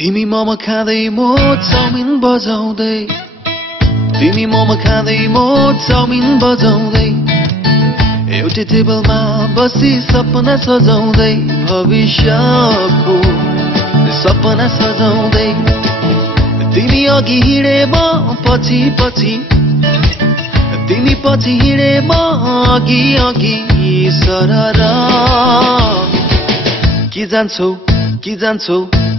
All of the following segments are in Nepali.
तिमी मोमो खाँदै मो चाउमिन बजाउँदै तिमी मोमो खाँदै मो चाउमिन बजाउँदै एउटै टेबलमा बसी सपना सजाउँदै भविष्यको सपना सजाउँदै तिमी अघि हिँडे म पछि पछि तिमी पछि हिँडे म अघि अघि सररा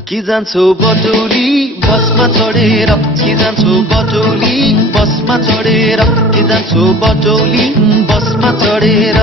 कि जान्छौ बटोली बसमा चढेर कि जान्छौ बटोली बसमा चढेर कि जान्छौ बटोली बसमा चढेर